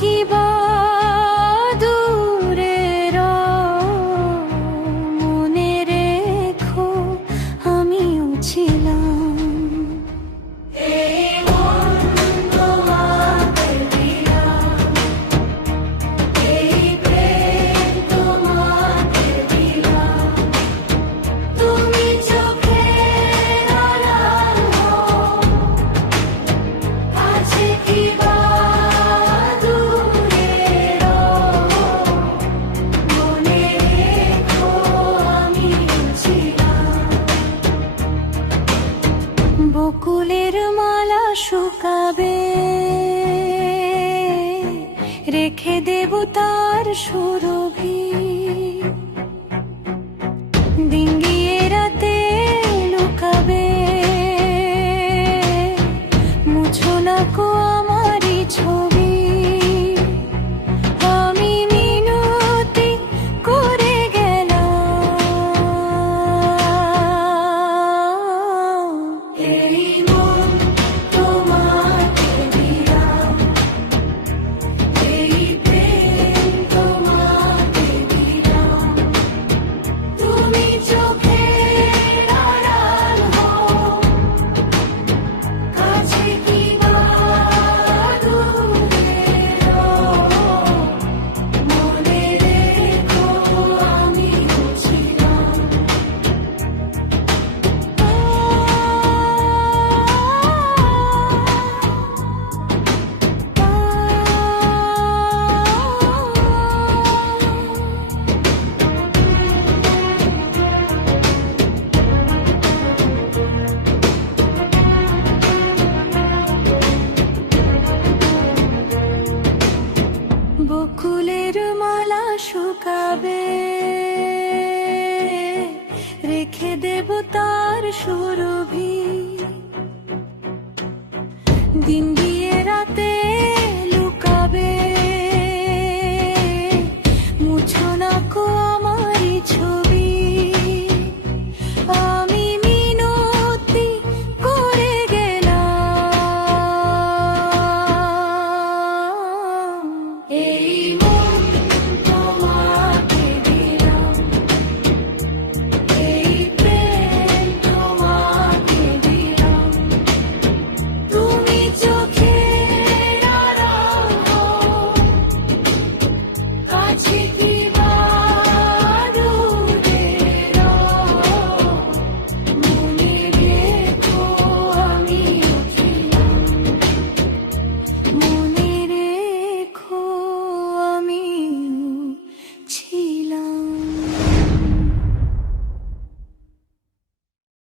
কি বা দূরে মনে রেখো আমিও ছিলাম। এই মন তোমাকে দিলাম, এই প্রেম তোমাকে দিলাম, তুমি চোখের আড়াল হও, কাছে কি বা দূরে মনে রেখো আমিও ছিলাম। বকুলের মালা শুকাবে, রেখে দেব তার সুরভি, দিন গিয়ে রাতে লুকাবে, মুছো না কো আমারই ছবি। আমি মিনতি করে গেলাম, এই মন তোমাকে দিলাম, এই প্রেম তোমাকে দিলাম, তুমি চোখের আড়াল হও, কাছে কি বা দূরে মনে রেখো আমিও ছিলাম। বকুলের মালা শুকাবে, রেখে দেব তার সুরভি, দিন গিয়ে রাতে লুকাবে, মুছো না কো আমারই ছবি। আমি মিনতি করে গেলাম, এই মন তোমাকে দিলাম, এই প্রেম তোমাকে দিলাম, তুমি চোখের আড়াল হও, কাছে কি